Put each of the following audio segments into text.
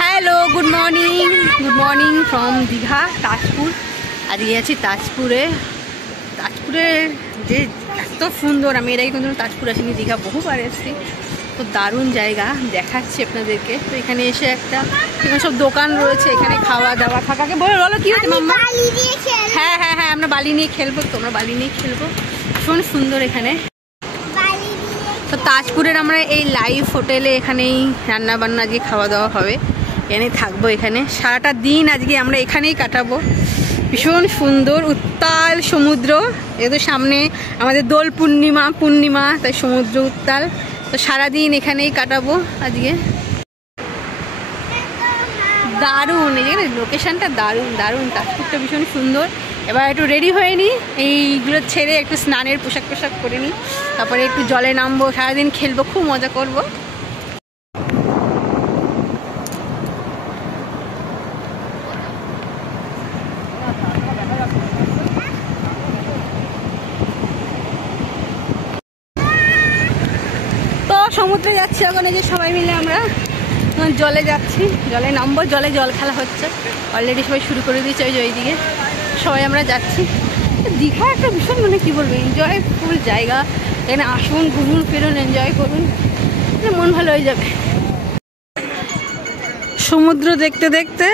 Hello, good morning from Digha Tajpur. আজকে আছি তাজপুরের যে এত সুন্দর, আমি এর আগে কিন্তু তাজপুর আসিনি, দীঘা বহুবার এসেছি। তো দারুণ জায়গা দেখাচ্ছি আপনাদেরকে। তো এখানে এসে একটা এখানে সব দোকান রয়েছে, এখানে খাওয়া দাওয়া থাকাকে বলো কি হচ্ছে মাম্মা? হ্যাঁ, আমরা বালি নিয়ে খেলবো, তোমরা বালি নিয়ে খেলবো। ভীষণ সুন্দর এখানে। তো তাজপুরের আমরা এই লাইভ হোটেলে এখানেই রান্না বান্না আজকে খাওয়া দাওয়া হবে, এখানেই থাকবো। এখানে সারাটা দিন আজকে আমরা এখানেই কাটাবো। ভীষণ সুন্দর উত্তাল সমুদ্র, যেহেতু সামনে আমাদের দোল পূর্ণিমা, তাই সমুদ্র উত্তাল। তো সারাদিন এখানেই কাটাবো আজকে। দারুণ, এই লোকেশনটা দারুণ। তাজপুরটা ভীষণ সুন্দর। এবার একটু রেডি হয়ে নিই, এইগুলো ছেড়ে একটু স্নানের পোশাক করে নিই, তারপরে একটু জলে নামবো, সারাদিন খেলবো, খুব মজা করবো। তো সমুদ্রে যাচ্ছি ওখানে, যে সবাই মিলে আমরা জলে যাচ্ছি, জলে নামবো, জলে জল খেলা হচ্ছে অলরেডি, সবাই শুরু করে দিয়েছে ওইদিকে। সবাই আমরা যাচ্ছি। দীঘা একটা ভীষণ কি বলবো, এনজয়ফুল জায়গা। এখানে আসুন, ঘুরুন ফিরুন, এনজয় করুন, মন ভালো হয়ে যাবে। সমুদ্র দেখতে দেখতে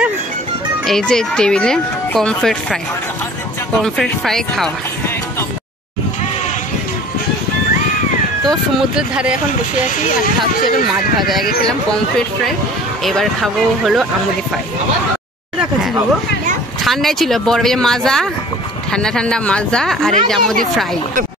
এই যে টেবিলে পমফ্রেট ফ্রাই খাওয়া। তো সমুদ্রের ধারে এখন বসে আছি আর খাচ্ছি এখন মাছ ভাজা। আগে খেলাম পমফ্রেট ফ্রাই, এবার খাবো হলো আমুদি ফ্রাই। ঠান্ডায় ছিল বরফে মাজা, ঠান্ডা মাজা, আর এই যে আমুদি ফ্রাই।